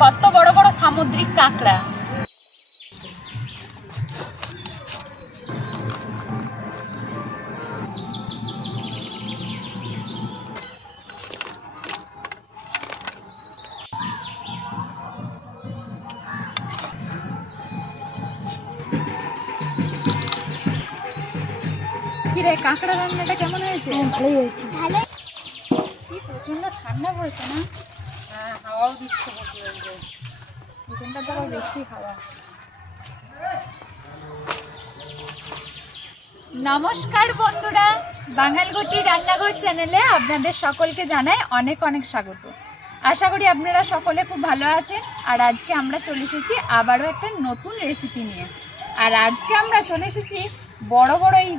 কত বড় বড় সামুদ্রিক কাঁকড়া। কিরে কাঁকড়া রান্নাটা কেমন হয়েছে? ভালোই হয়েছে। ভালো কি প্রচণ্ড ঠান্ডা পড়েছে না? হ্যাঁ হাওয়াও দিচ্ছে এখানটা তো বেশি হাওয়া। নমস্কার বন্ধুরা বাঙালগতি রান্নাঘর চ্যানেলে আপনাদের সকলকে জানাই অনেক অনেক স্বাগত। আশা করি আপনারা সকলে খুব ভালো আছেন। আর আজকে আমরা চলে এসেছি আবারও একটা নতুন রেসিপি নিয়ে। আর আজকে আমরা চলে এসেছি বড় বড় এই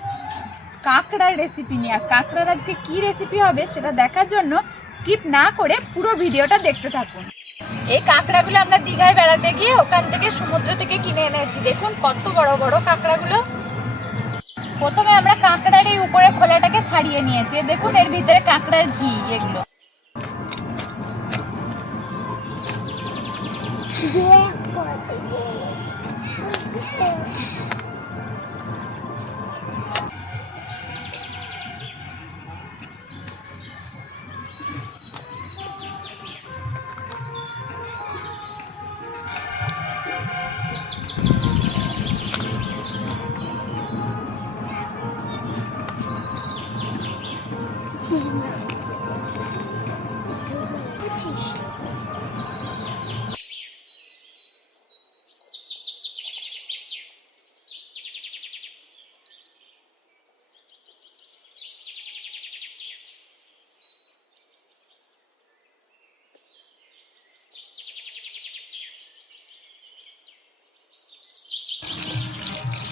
কাঁকড়ার রেসিপি নিয়ে। আর কাঁকড়ার আজকে কি রেসিপি হবে সেটা দেখার জন্য স্কিপ না করে পুরো ভিডিওটা দেখতে থাকুন। এই কাঁকড়াগুলো আমরা দীঘায় বেড়াতে গিয়ে ওখান থেকে সমুদ্র থেকে কিনে এনেছি। দেখুন কত বড় বড় কাঁকড়াগুলো। প্রথমে আমরা কাঁকড়ার এই উপরে খোলাটাকে ছাড়িয়ে নিয়েছি। দেখুন এর ভিতরে কাঁকড়ার ঘি এগুলো।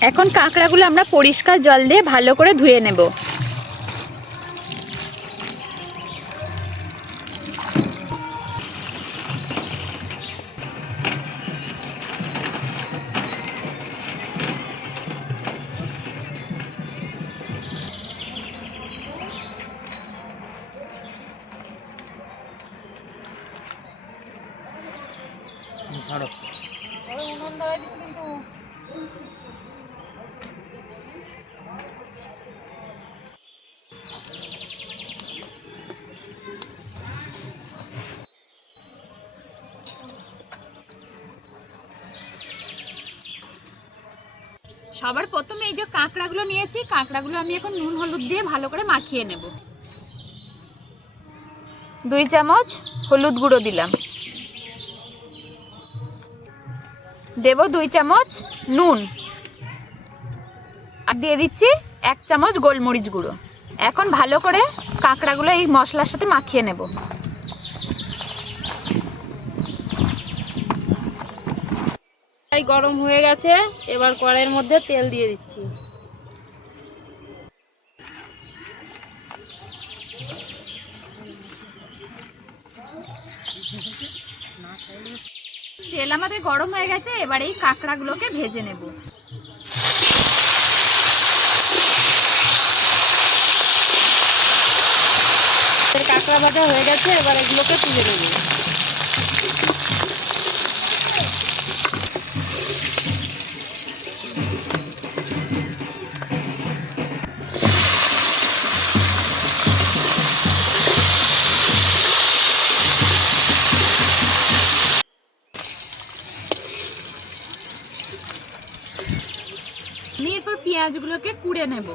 এখন কাঁকড়াগুলো আমরা পরিষ্কার জল দিয়ে ভালো করে ধুয়ে নেব। সবার প্রথমে এই যে কাঁকড়াগুলো নিয়েছি, কাঁকড়াগুলো আমি এখন নুন, হলুদ দিয়ে ভালো করে মাখিয়ে নেব। দুই চামচ হলুদ গুঁড়ো দিলাম। দেব দুই চামচ নুন। আর দিয়ে দিচ্ছি এক চামচ গোলমরিচ গুঁড়ো। এখন ভালো করে কাঁকড়াগুলো এই মশলার সাথে মাখিয়ে নেব। কড়াই গরম হয়ে গেছে এবার কড়াইয়ের মধ্যে তেল দিয়ে দিচ্ছি। তেল আমাদের গরম হয়ে গেছে এবার এই কাঁকড়াগুলোকে ভেজে নেব। কাঁকড়া ভাজা হয়ে গেছে এবার এগুলোকে তুলে নেব। পেঁয়াজগুলোকে কুড়ে নেব।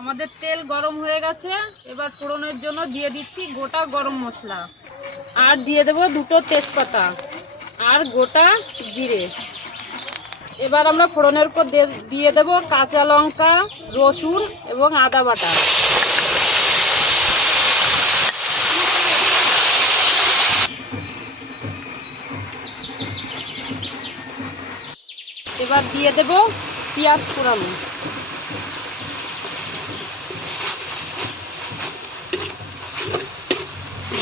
আমাদের তেল গরম হয়ে গেছে, এবার ফোড়নের জন্য দিয়ে দিচ্ছি গোটা গরম মশলা। আর দিয়ে দেবো দুটো তেজপাতা আর গোটা জিরে। এবার আমরা ফোড়নের উপর দিয়ে দেবো কাঁচা লঙ্কা, রসুন এবং আদা বাটা। এবার দিয়ে দেব পেঁয়াজ কুড়ানো।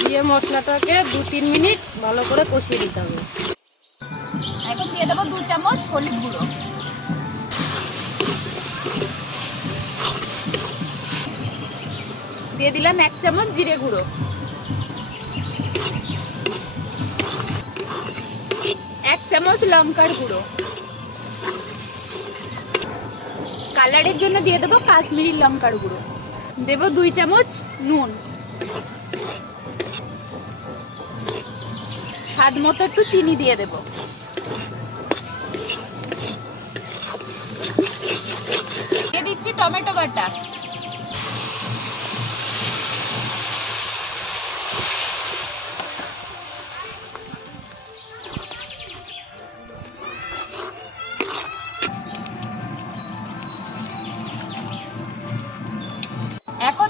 দিয়ে মশলাটাকে দু তিন মিনিট ভালো করে কষিয়ে দিতে হবে। এখন দিয়ে দেবো দু চামচ হলুদ গুঁড়ো। দিয়ে দিলাম এক চামচ জিরে গুঁড়ো। এক চামচ লঙ্কার গুঁড়ো। কালারের জন্য দিয়ে দেবো কাশ্মীরি লঙ্কার গুঁড়ো। দেব দুই চামচ নুন। স্বাদ মতো একটু চিনি দিয়ে দেব। দিয়ে দিচ্ছি টমেটো বাটা।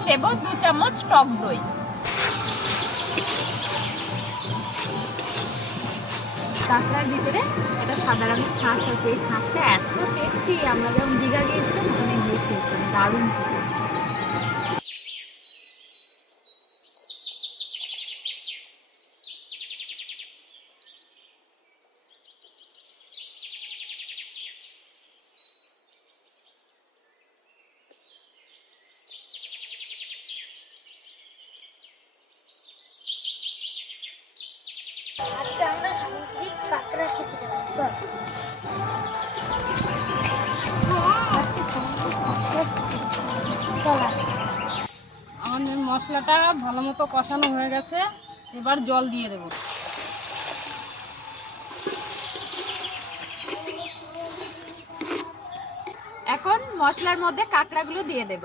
দেব দু চামচ টক দই। কাঁকড়ার ভিতরে একটা সাদা রঙের শাঁস আছে। এই শাঁসটা এত টেস্টি আমরা যখন দীঘা গিয়েছিলাম, ওখানে গিয়ে খেয়েছিলাম দারুণ ছিল আমাদের মশলাটা ভালো মতো কষানো হয়ে গেছে। এবার জল দিয়ে দেবো। এখন মশলার মধ্যে কাঁকড়াগুলো দিয়ে দেব।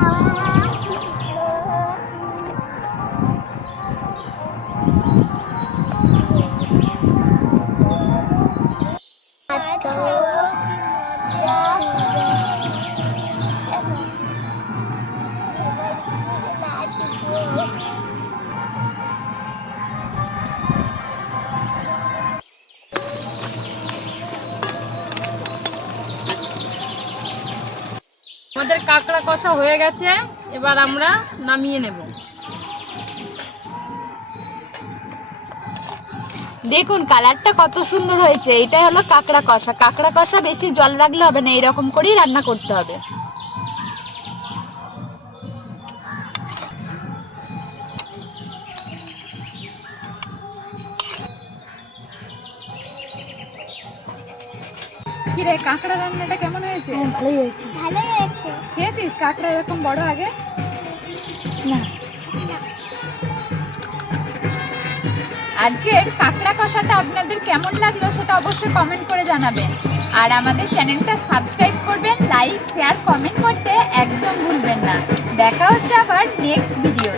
কাঁকড়া কষা হয়ে গেছে, এবার আমরা নামিয়ে নেব। দেখুন, কালারটা কত সুন্দর হয়েছে। এটা হলো কাঁকড়া কষা। কাঁকড়া কষা বেশি জল রাখলে হবে না, এরকম করেই রান্না করতে হবে। কিরে কাঁকড়া রান্নাটা কেমন হয়েছে? ভালোই হয়েছে। ভালোই হয়েছে। খেয়েছিস কাঁকড়া এরকম বড় আগে? না। আজকে কাঁকড়া কষাটা আপনাদের কেমন লাগল সেটা অবশ্যই কমেন্ট করে জানাবেন। আর আমাদের চ্যানেলটা সাবস্ক্রাইব করবেন লাইক শেয়ার কমেন্ট করতে একদম ভুলবেন না। দেখা হচ্ছে আবার নেক্সট ভিডিও